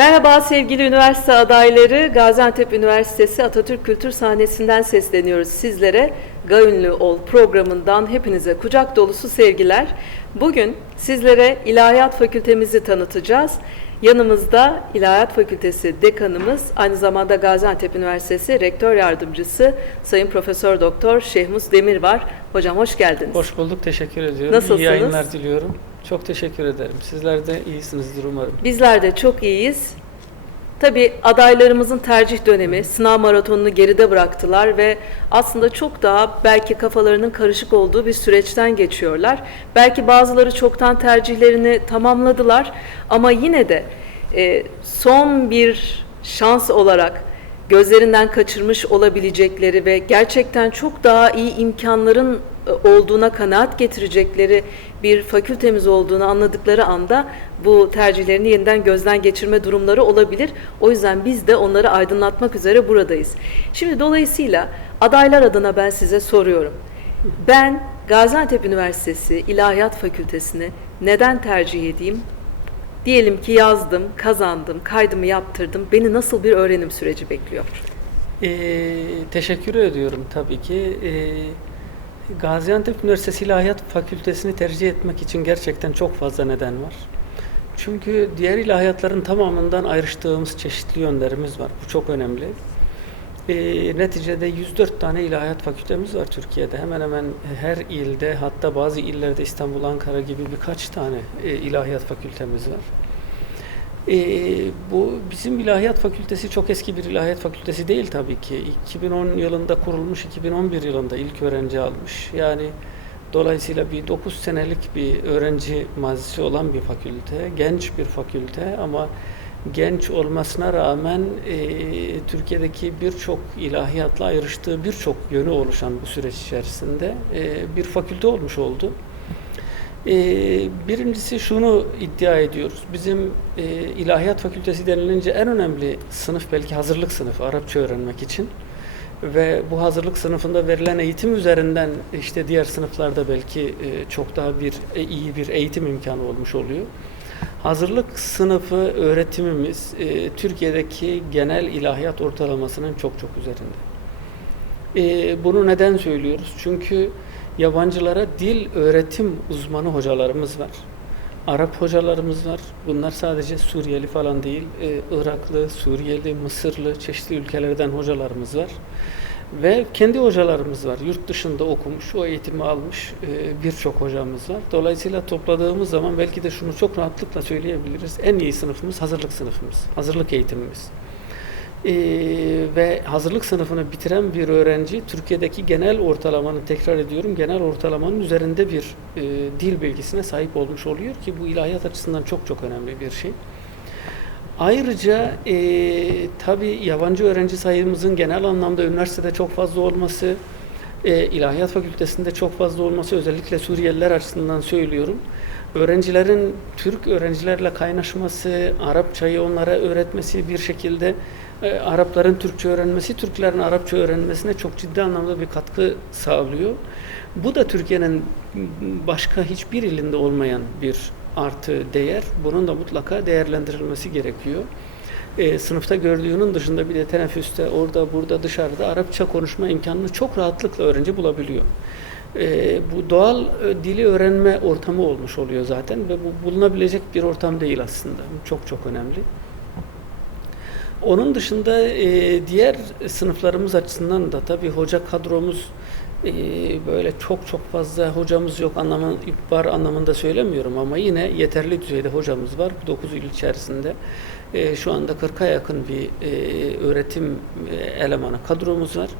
Merhaba sevgili üniversite adayları. Gaziantep Üniversitesi Atatürk Kültür Sahnesi'nden sesleniyoruz sizlere. Gayünlü Ol programından hepinize kucak dolusu sevgiler. Bugün sizlere İlahiyat Fakültemizi tanıtacağız. Yanımızda İlahiyat Fakültesi dekanımız, aynı zamanda Gaziantep Üniversitesi Rektör Yardımcısı Sayın Profesör Doktor Şehmus Demir var. Hocam hoş geldiniz. Hoş bulduk, teşekkür ediyorum. Nasılsınız? İyi yayınlar diliyorum. Çok teşekkür ederim. Sizler de iyisinizdir umarım. Bizler de çok iyiyiz. Tabii adaylarımızın tercih dönemi sınav maratonunu geride bıraktılar ve aslında çok daha belki kafalarının karışık olduğu bir süreçten geçiyorlar. Belki bazıları çoktan tercihlerini tamamladılar ama yine de e, son bir şans olarak gözlerinden kaçırmış olabilecekleri ve gerçekten çok daha iyi imkanların e, olduğuna kanaat getirecekleri bir fakültemiz olduğunu anladıkları anda bu tercihlerini yeniden gözden geçirme durumları olabilir. O yüzden biz de onları aydınlatmak üzere buradayız. Şimdi dolayısıyla adaylar adına ben size soruyorum. Ben Gaziantep Üniversitesi İlahiyat Fakültesini neden tercih edeyim? Diyelim ki yazdım, kazandım, kaydımı yaptırdım. Beni nasıl bir öğrenim süreci bekliyor? Ee, teşekkür ediyorum tabii ki. Ee, Gaziantep Üniversitesi İlahiyat Fakültesini tercih etmek için gerçekten çok fazla neden var. Çünkü diğer ilahiyatların tamamından ayrıştığımız çeşitli yönlerimiz var. Bu çok önemli. Ee, neticede 104 tane ilahiyat fakültemiz var Türkiye'de. Hemen hemen her ilde hatta bazı illerde İstanbul, Ankara gibi birkaç tane e, ilahiyat fakültemiz var. Ee, bu bizim ilahiyat fakültesi çok eski bir ilahiyat fakültesi değil tabii ki. 2010 yılında kurulmuş, 2011 yılında ilk öğrenci almış. Yani dolayısıyla bir 9 senelik bir öğrenci mazisi olan bir fakülte, genç bir fakülte ama genç olmasına rağmen e, Türkiye'deki birçok ilahiyatla ayrıştığı birçok yönü oluşan bu süreç içerisinde e, bir fakülte olmuş oldu. Ee, birincisi şunu iddia ediyoruz. Bizim e, ilahiyat fakültesi denilince en önemli sınıf belki hazırlık sınıfı Arapça öğrenmek için. Ve bu hazırlık sınıfında verilen eğitim üzerinden işte diğer sınıflarda belki e, çok daha bir e, iyi bir eğitim imkanı olmuş oluyor. Hazırlık sınıfı öğretimimiz Türkiye'deki genel ilahiyat ortalamasının çok çok üzerinde. Bunu neden söylüyoruz? Çünkü yabancılara dil öğretim uzmanı hocalarımız var. Arap hocalarımız var. Bunlar sadece Suriyeli falan değil. Ee, Iraklı, Suriyeli, Mısırlı çeşitli ülkelerden hocalarımız var. Ve kendi hocalarımız var. Yurt dışında okumuş, o eğitimi almış e, birçok hocamız var. Dolayısıyla topladığımız zaman belki de şunu çok rahatlıkla söyleyebiliriz. En iyi sınıfımız hazırlık sınıfımız, hazırlık eğitimimiz. Ee, ve hazırlık sınıfını bitiren bir öğrenci Türkiye'deki genel ortalamanın tekrar ediyorum genel ortalamanın üzerinde bir e, dil bilgisine sahip olmuş oluyor ki bu ilahiyat açısından çok çok önemli bir şey. Ayrıca e, tabi yabancı öğrenci sayımızın genel anlamda üniversitede çok fazla olması, e, ilahiyat fakültesinde çok fazla olması özellikle Suriyeliler açısından söylüyorum. Öğrencilerin Türk öğrencilerle kaynaşması, Arapçayı onlara öğretmesi bir şekilde e, Arapların Türkçe öğrenmesi, Türklerin Arapça öğrenmesine çok ciddi anlamda bir katkı sağlıyor. Bu da Türkiye'nin başka hiçbir ilinde olmayan bir artı değer. Bunun da mutlaka değerlendirilmesi gerekiyor. E, sınıfta gördüğünün dışında bir de teneffüste orada burada dışarıda Arapça konuşma imkanını çok rahatlıkla öğrenci bulabiliyor. E, bu doğal e, dili öğrenme ortamı olmuş oluyor zaten ve bu bulunabilecek bir ortam değil aslında. Çok çok önemli. Onun dışında e, diğer sınıflarımız açısından da tabii hoca kadromuz e, böyle çok çok fazla hocamız yok anlamı var anlamında söylemiyorum ama yine yeterli düzeyde hocamız var. Bu 9 yıl içerisinde e, şu anda 40'a yakın bir e, öğretim e, elemanı kadromuz var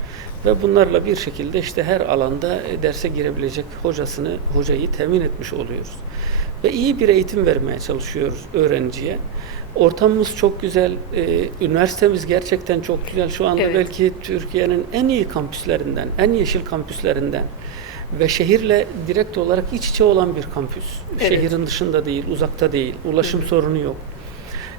ve bunlarla bir şekilde işte her alanda e, derse girebilecek hocasını hocayı temin etmiş oluyoruz. Ve iyi bir eğitim vermeye çalışıyoruz öğrenciye. Ortamımız çok güzel. Ee, üniversitemiz gerçekten çok güzel. Şu anda Evet. belki Türkiye'nin en iyi kampüslerinden, en yeşil kampüslerinden ve şehirle direkt olarak iç içe olan bir kampüs. Evet. Şehrin dışında değil, uzakta değil. Ulaşım sorunu yok.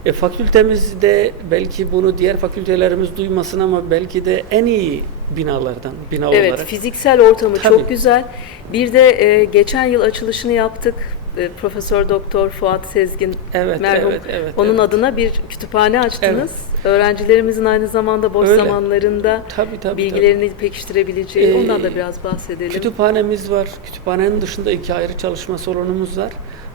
E, fakültemizde belki bunu diğer fakültelerimiz duymasın ama belki de en iyi binalardan, bina Evet, olarak. fiziksel ortamı Tabii. çok güzel. Bir de e, geçen yıl açılışını yaptık. E, Profesör Doktor Fuat Sezgin Evet, merhum evet, evet. onun evet. adına bir kütüphane açtınız. Öğrencilerimizin aynı zamanda boş Öyle. zamanlarında Tabii, tabii, bilgilerini pekiştirebileceği Ee, ondan da biraz bahsedelim. Kütüphanemiz var. Kütüphanenin dışında iki ayrı çalışma salonumuz var.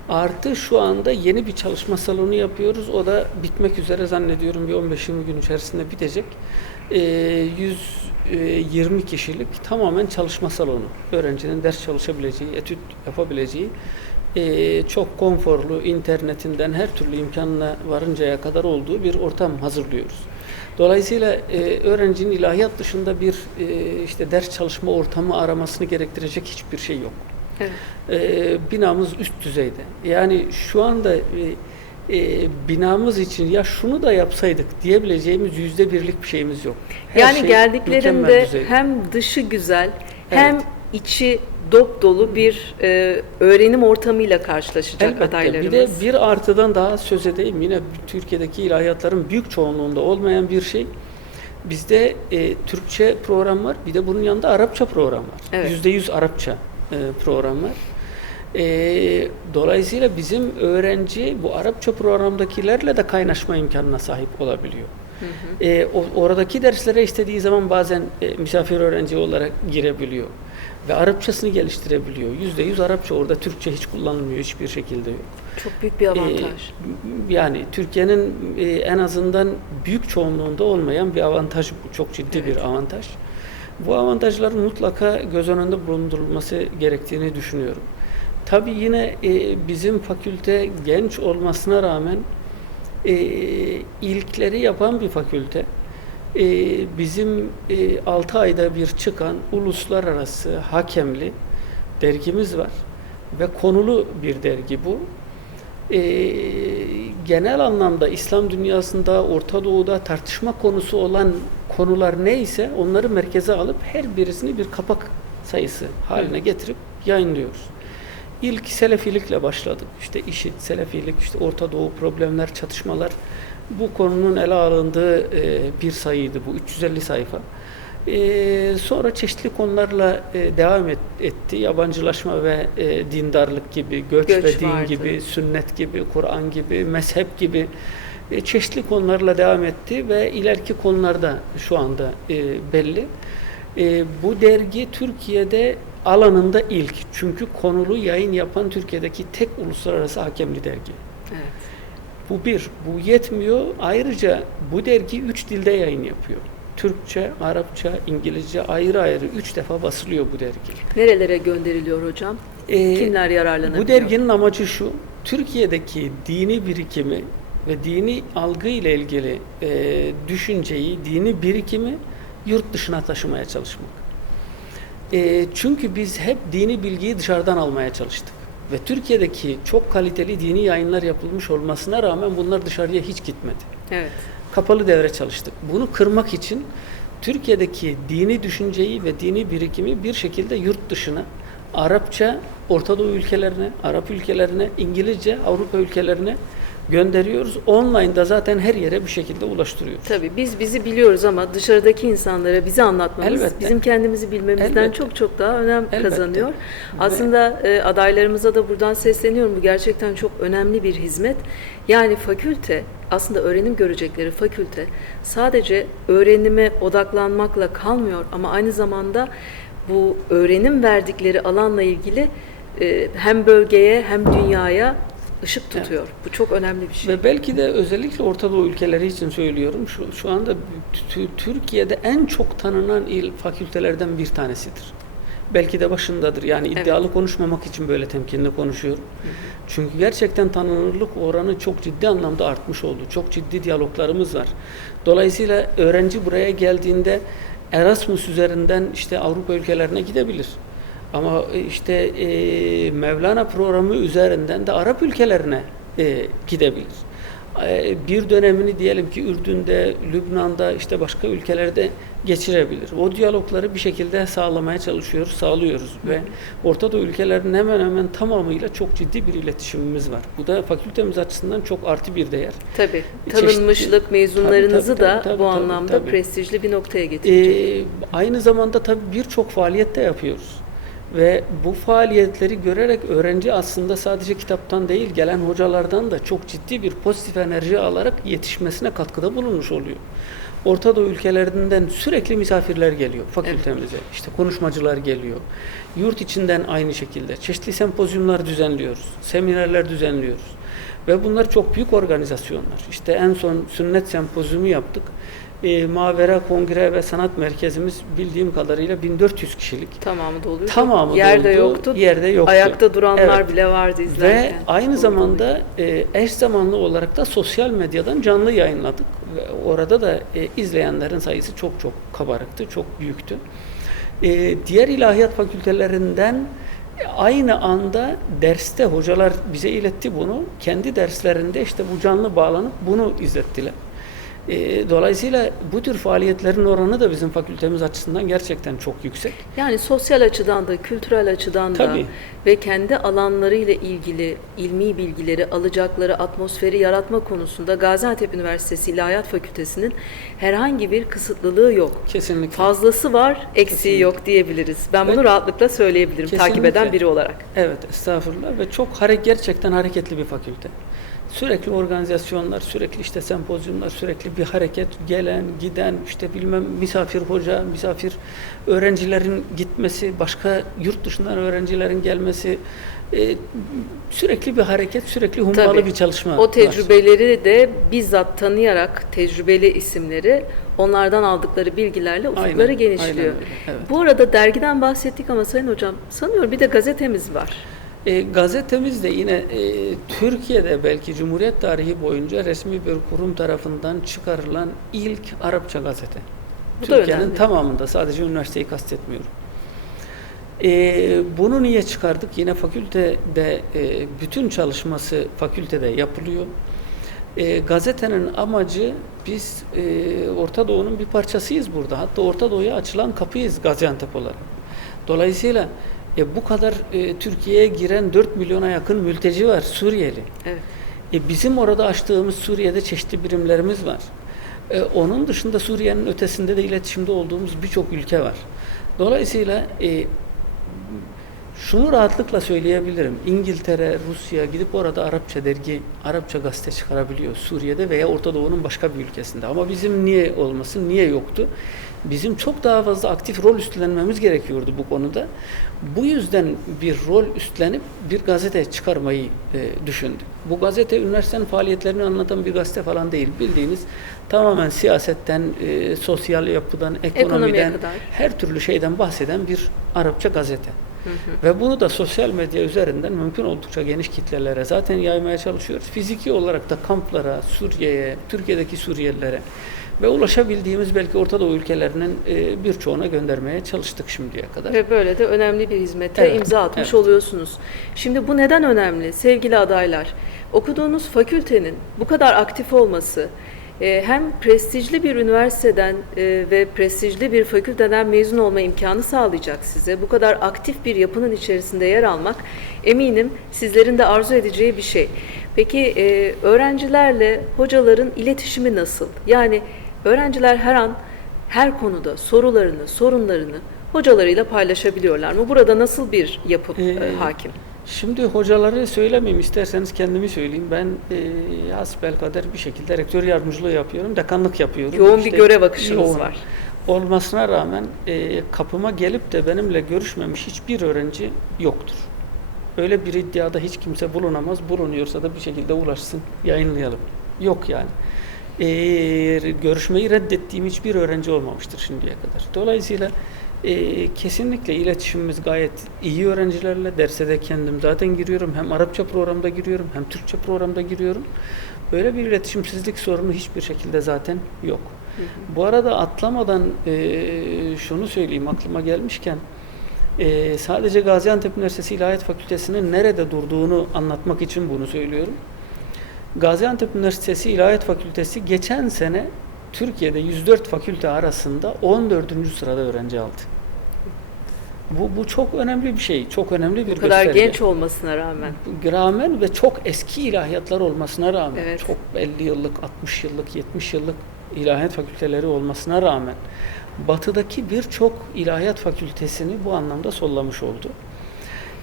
Artı şu anda yeni bir çalışma salonu yapıyoruz. O da bitmek üzere zannediyorum bir 15-20 gün içerisinde bitecek. Ee, 120 kişilik tamamen çalışma salonu. Öğrencinin ders çalışabileceği, etüt yapabileceği ee, çok konforlu, internetinden her türlü imkanına varıncaya kadar olduğu bir ortam hazırlıyoruz. Dolayısıyla e, öğrencinin ilahiyat dışında bir e, işte ders çalışma ortamı aramasını gerektirecek hiçbir şey yok. Evet. E, binamız üst düzeyde. Yani şu anda e, e, binamız için ya şunu da yapsaydık diyebileceğimiz yüzde birlik bir şeyimiz yok. Her yani şey geldiklerinde hem dışı güzel hem Evet. içi dop dolu bir e, öğrenim ortamıyla karşılaşacak Elbette. adaylarımız. Bir de bir artıdan daha söz edeyim. Yine Türkiye'deki ilahiyatların büyük çoğunluğunda olmayan bir şey. Bizde e, Türkçe program var. Bir de bunun yanında Arapça program var. Evet. Yüzde yüz Arapça e, program var. E, dolayısıyla bizim öğrenci bu Arapça programdakilerle de kaynaşma imkanına sahip olabiliyor. E, o- oradaki derslere istediği zaman bazen e, misafir öğrenci olarak girebiliyor ve Arapçasını geliştirebiliyor. Yüzde yüz Arapça orada Türkçe hiç kullanılmıyor hiçbir şekilde yok. Çok büyük bir avantaj. Ee, yani Türkiye'nin e, en azından büyük çoğunluğunda olmayan bir avantaj bu. Çok ciddi bir avantaj. Bu avantajların mutlaka göz önünde bulundurulması gerektiğini düşünüyorum. Tabii yine e, bizim fakülte genç olmasına rağmen e, ilkleri yapan bir fakülte. E, bizim e, 6 ayda bir çıkan uluslararası hakemli dergimiz var ve konulu bir dergi bu. E, genel anlamda İslam dünyasında, Orta Doğu'da tartışma konusu olan konular neyse onları merkeze alıp her birisini bir kapak sayısı haline getirip yayınlıyoruz. İlk Selefilikle başladık. İşte işit, Selefilik, işte Orta Doğu problemler, çatışmalar. Bu konunun ele alındığı e, bir sayıydı bu, 350 sayfa. E, sonra çeşitli konularla e, devam et- etti. Yabancılaşma ve e, dindarlık gibi, göç, Göç ve din vardı. gibi, sünnet gibi, Kur'an gibi, mezhep gibi e, çeşitli konularla devam etti ve ileriki konularda şu anda e, belli. E, bu dergi Türkiye'de alanında ilk. Çünkü konulu yayın yapan Türkiye'deki tek uluslararası hakemli dergi. Evet. Bu bir. Bu yetmiyor. Ayrıca bu dergi üç dilde yayın yapıyor. Türkçe, Arapça, İngilizce ayrı ayrı üç defa basılıyor bu dergi. Nerelere gönderiliyor hocam? Ee, Kimler yararlanabiliyor? Bu derginin amacı şu, Türkiye'deki dini birikimi ve dini algı ile ilgili e, düşünceyi, dini birikimi yurt dışına taşımaya çalışmak. E, çünkü biz hep dini bilgiyi dışarıdan almaya çalıştık. Ve Türkiye'deki çok kaliteli dini yayınlar yapılmış olmasına rağmen bunlar dışarıya hiç gitmedi Evet. kapalı devre çalıştık. Bunu kırmak için Türkiye'deki dini düşünceyi ve dini birikimi bir şekilde yurt dışına, Arapça, Orta Doğu ülkelerine, Arap ülkelerine, İngilizce, Avrupa ülkelerine gönderiyoruz. Online'da zaten her yere bir şekilde ulaştırıyoruz. Tabii biz bizi biliyoruz ama dışarıdaki insanlara bizi anlatmamız Elbette. bizim kendimizi bilmemizden Elbette. çok çok daha önem Elbette. kazanıyor. Aslında e, adaylarımıza da buradan sesleniyorum. Bu gerçekten çok önemli bir hizmet. Yani fakülte aslında öğrenim görecekleri fakülte sadece öğrenime odaklanmakla kalmıyor ama aynı zamanda bu öğrenim verdikleri alanla ilgili e, hem bölgeye hem dünyaya ışık tutuyor. Bu çok önemli bir şey. Ve belki de özellikle Orta Doğu ülkeleri için söylüyorum. Şu, şu anda tü- Türkiye'de en çok tanınan il fakültelerden bir tanesidir. Belki de başındadır. Yani Evet. iddialı konuşmamak için böyle temkinli konuşuyorum. Çünkü gerçekten tanınırlık oranı çok ciddi anlamda artmış oldu. Çok ciddi diyaloglarımız var. Dolayısıyla öğrenci buraya geldiğinde Erasmus üzerinden işte Avrupa ülkelerine gidebilir. Ama işte e, Mevlana programı üzerinden de Arap ülkelerine e, gidebilir. E, bir dönemini diyelim ki Ürdün'de, Lübnan'da işte başka ülkelerde geçirebilir. O diyalogları bir şekilde sağlamaya çalışıyoruz, sağlıyoruz ve Orta Doğu ülkelerinin hemen hemen tamamıyla çok ciddi bir iletişimimiz var. Bu da fakültemiz açısından çok artı bir değer. Tabii. Çeşitli- Tanınmışlık mezunlarınızı Tabii, tabii, da tabii, bu tabii, anlamda tabii. prestijli bir noktaya getirecek. Ee, aynı zamanda tabii birçok faaliyette yapıyoruz. Ve bu faaliyetleri görerek öğrenci aslında sadece kitaptan değil gelen hocalardan da çok ciddi bir pozitif enerji alarak yetişmesine katkıda bulunmuş oluyor. Orta Doğu ülkelerinden sürekli misafirler geliyor fakültemize. İşte konuşmacılar geliyor. Yurt içinden aynı şekilde çeşitli sempozyumlar düzenliyoruz. Seminerler düzenliyoruz. Ve bunlar çok büyük organizasyonlar. İşte en son sünnet sempozyumu yaptık. E, Mavera Kongre ve Sanat Merkezimiz bildiğim kadarıyla 1400 kişilik. Tamamı doluydu. Tamamı Yerde doldu, yoktu. Yerde yoktu. Ayakta duranlar Evet. bile vardı Ve izlerken. aynı Dolu zamanda e, eş zamanlı olarak da sosyal medyadan canlı yayınladık. Ve orada da e, izleyenlerin sayısı çok çok kabarıktı, çok büyüktü. E, diğer ilahiyat fakültelerinden e, aynı anda derste hocalar bize iletti bunu. Kendi derslerinde işte bu canlı bağlanıp bunu izlettiler. E, dolayısıyla bu tür faaliyetlerin oranı da bizim fakültemiz açısından gerçekten çok yüksek. Yani sosyal açıdan da, kültürel açıdan da Tabii. ve kendi alanlarıyla ilgili ilmi bilgileri alacakları atmosferi yaratma konusunda Gaziantep Üniversitesi İlahiyat Fakültesi'nin herhangi bir kısıtlılığı yok. Kesinlikle. Fazlası var, eksiği Kesinlikle. yok diyebiliriz. Ben bunu rahatlıkla söyleyebilirim takip Kesinlikle. eden biri olarak. Evet, estağfurullah ve çok hare gerçekten hareketli bir fakülte. Sürekli organizasyonlar, sürekli işte sempozyumlar, sürekli bir hareket, gelen, giden, işte bilmem misafir hoca, misafir öğrencilerin gitmesi, başka yurt dışından öğrencilerin gelmesi, e, sürekli bir hareket, sürekli hummalı Tabii. bir çalışma. O var. tecrübeleri de bizzat tanıyarak tecrübeli isimleri onlardan aldıkları bilgilerle ufukları Aynen, aynen genişliyor. öyle, evet. Bu arada dergiden bahsettik ama Sayın Hocam sanıyorum bir de gazetemiz var. E, gazetemiz de yine e, Türkiye'de belki Cumhuriyet tarihi boyunca resmi bir kurum tarafından çıkarılan ilk Arapça gazete. Türkiye'nin tamamında sadece üniversiteyi kastetmiyorum. E, bunu niye çıkardık? Yine fakültede e, bütün çalışması fakültede yapılıyor. E, gazetenin amacı biz e, Orta Doğu'nun bir parçasıyız burada. Hatta Orta Doğu'ya açılan kapıyız Gaziantep olarak. Dolayısıyla e, bu kadar e, Türkiye'ye giren 4 milyona yakın mülteci var Suriyeli. Evet. E, bizim orada açtığımız Suriye'de çeşitli birimlerimiz var. E, onun dışında Suriye'nin ötesinde de iletişimde olduğumuz birçok ülke var. Dolayısıyla e, şunu rahatlıkla söyleyebilirim. İngiltere, Rusya gidip orada Arapça dergi, Arapça gazete çıkarabiliyor Suriye'de veya Orta Doğu'nun başka bir ülkesinde. Ama bizim niye olmasın, niye yoktu? Bizim çok daha fazla aktif rol üstlenmemiz gerekiyordu bu konuda. Bu yüzden bir rol üstlenip bir gazete çıkarmayı e, düşündük. Bu gazete üniversitenin faaliyetlerini anlatan bir gazete falan değil. Bildiğiniz tamamen siyasetten, e, sosyal yapıdan, ekonomiden, her türlü şeyden bahseden bir Arapça gazete. Ve bunu da sosyal medya üzerinden mümkün oldukça geniş kitlelere zaten yaymaya çalışıyoruz. Fiziki olarak da kamplara, Suriye'ye, Türkiye'deki Suriyelilere ve ulaşabildiğimiz belki Orta Doğu ülkelerinin e, birçoğuna göndermeye çalıştık şimdiye kadar. Ve böyle de önemli bir hizmete Evet, imza atmış evet. oluyorsunuz. Şimdi bu neden önemli sevgili adaylar? Okuduğunuz fakültenin bu kadar aktif olması hem prestijli bir üniversiteden e, ve prestijli bir fakülteden mezun olma imkanı sağlayacak size. Bu kadar aktif bir yapının içerisinde yer almak eminim sizlerin de arzu edeceği bir şey. Peki e, öğrencilerle hocaların iletişimi nasıl? Yani öğrenciler her an her konuda sorularını, sorunlarını hocalarıyla paylaşabiliyorlar mı? Burada nasıl bir yapı Ee, e, hakim? Şimdi hocaları söylemeyeyim isterseniz kendimi söyleyeyim. Ben e, hasbelkader bir şekilde rektör yardımcılığı yapıyorum, dekanlık yapıyorum. Yoğun bir İşte görev akışınız yoğun var. Olmasına rağmen e, kapıma gelip de benimle görüşmemiş hiçbir öğrenci yoktur. Öyle bir iddiada hiç kimse bulunamaz. Bulunuyorsa da bir şekilde ulaşsın, yayınlayalım. Yok yani. Eğer görüşmeyi reddettiğim hiçbir öğrenci olmamıştır şimdiye kadar. Dolayısıyla e, kesinlikle iletişimimiz gayet iyi öğrencilerle. Derse de kendim zaten giriyorum. Hem Arapça programda giriyorum hem Türkçe programda giriyorum. Böyle bir iletişimsizlik sorunu hiçbir şekilde zaten yok. Bu arada atlamadan e, şunu söyleyeyim aklıma gelmişken e, sadece Gaziantep Üniversitesi İlahiyat Fakültesi'nin nerede durduğunu anlatmak için bunu söylüyorum. Gaziantep Üniversitesi İlahiyat Fakültesi geçen sene Türkiye'de 104 fakülte arasında 14. sırada öğrenci aldı. Bu, bu çok önemli bir şey, çok önemli bir Bu kadar gösterge. genç olmasına rağmen. Rağmen ve çok eski ilahiyatlar olmasına rağmen Evet. çok 50 yıllık, 60 yıllık, 70 yıllık ilahiyat fakülteleri olmasına rağmen batıdaki birçok ilahiyat fakültesini bu anlamda sollamış oldu.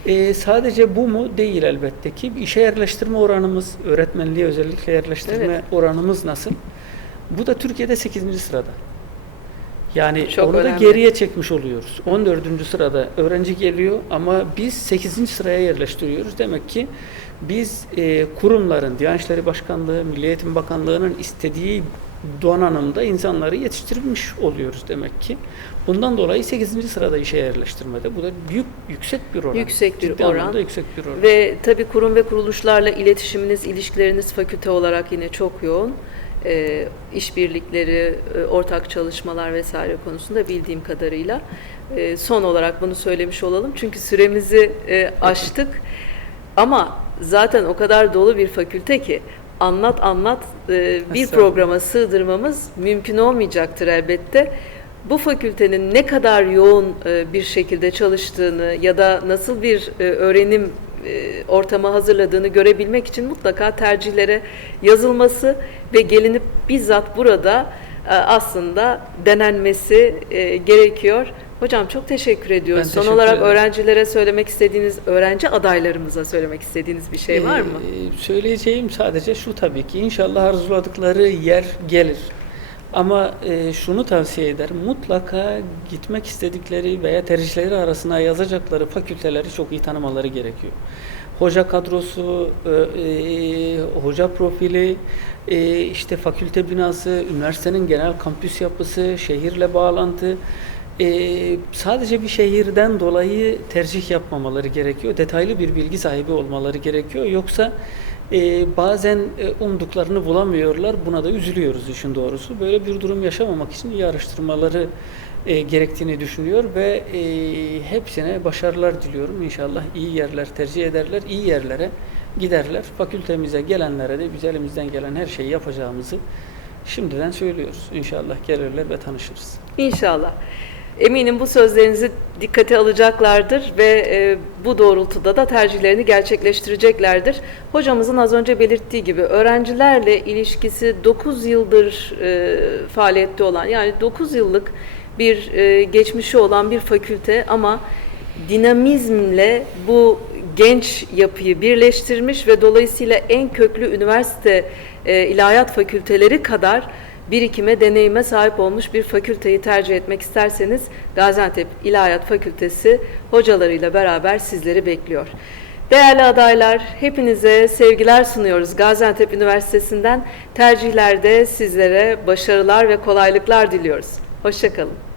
Ee, sadece bu mu? Değil elbette ki. İşe yerleştirme oranımız, öğretmenliğe özellikle yerleştirme Evet. oranımız nasıl? Bu da Türkiye'de 8. sırada. Yani Çok onu da önemli. geriye çekmiş oluyoruz. 14. sırada öğrenci geliyor ama biz 8. sıraya yerleştiriyoruz. Demek ki biz e, kurumların, Diyanet İşleri Başkanlığı, Milli Eğitim Bakanlığı'nın istediği donanımda insanları yetiştirmiş oluyoruz demek ki. Bundan dolayı 8. sırada işe yerleştirmede. Bu da büyük yüksek bir oran. Yüksek bir Ciddi oran. yüksek bir oran. Ve tabii kurum ve kuruluşlarla iletişiminiz, ilişkileriniz fakülte olarak yine çok yoğun. E, işbirlikleri, e, ortak çalışmalar vesaire konusunda bildiğim kadarıyla. E, son olarak bunu söylemiş olalım. Çünkü süremizi e, aştık. Ama zaten o kadar dolu bir fakülte ki anlat anlat e, bir programa sığdırmamız mümkün olmayacaktır elbette. Bu fakültenin ne kadar yoğun e, bir şekilde çalıştığını ya da nasıl bir e, öğrenim e, ortamı hazırladığını görebilmek için mutlaka tercihlere yazılması ve gelinip bizzat burada e, aslında denenmesi e, gerekiyor. Hocam çok teşekkür ediyoruz. Ben Son teşekkür olarak ederim. öğrencilere söylemek istediğiniz, öğrenci adaylarımıza söylemek istediğiniz bir şey var mı? Ee, söyleyeceğim sadece şu tabii ki inşallah arzuladıkları yer gelir. Ama e, şunu tavsiye ederim mutlaka gitmek istedikleri veya tercihleri arasına yazacakları fakülteleri çok iyi tanımaları gerekiyor. Hoca kadrosu, e, e, hoca profili, e, işte fakülte binası, üniversitenin genel kampüs yapısı, şehirle bağlantı, ee, sadece bir şehirden dolayı tercih yapmamaları gerekiyor. Detaylı bir bilgi sahibi olmaları gerekiyor. Yoksa e, bazen e, umduklarını bulamıyorlar. Buna da üzülüyoruz işin doğrusu. Böyle bir durum yaşamamak için iyi e, gerektiğini düşünüyor ve e, hepsine başarılar diliyorum. İnşallah iyi yerler tercih ederler, iyi yerlere giderler. Fakültemize gelenlere de biz elimizden gelen her şeyi yapacağımızı şimdiden söylüyoruz. İnşallah gelirler ve tanışırız. İnşallah. Eminim bu sözlerinizi dikkate alacaklardır ve e, bu doğrultuda da tercihlerini gerçekleştireceklerdir. Hocamızın az önce belirttiği gibi öğrencilerle ilişkisi 9 yıldır e, faaliyette olan yani 9 yıllık bir e, geçmişi olan bir fakülte ama dinamizmle bu genç yapıyı birleştirmiş ve dolayısıyla en köklü üniversite e, ilahiyat fakülteleri kadar birikime, deneyime sahip olmuş bir fakülteyi tercih etmek isterseniz Gaziantep İlahiyat Fakültesi hocalarıyla beraber sizleri bekliyor. Değerli adaylar, hepinize sevgiler sunuyoruz Gaziantep Üniversitesi'nden. Tercihlerde sizlere başarılar ve kolaylıklar diliyoruz. Hoşçakalın.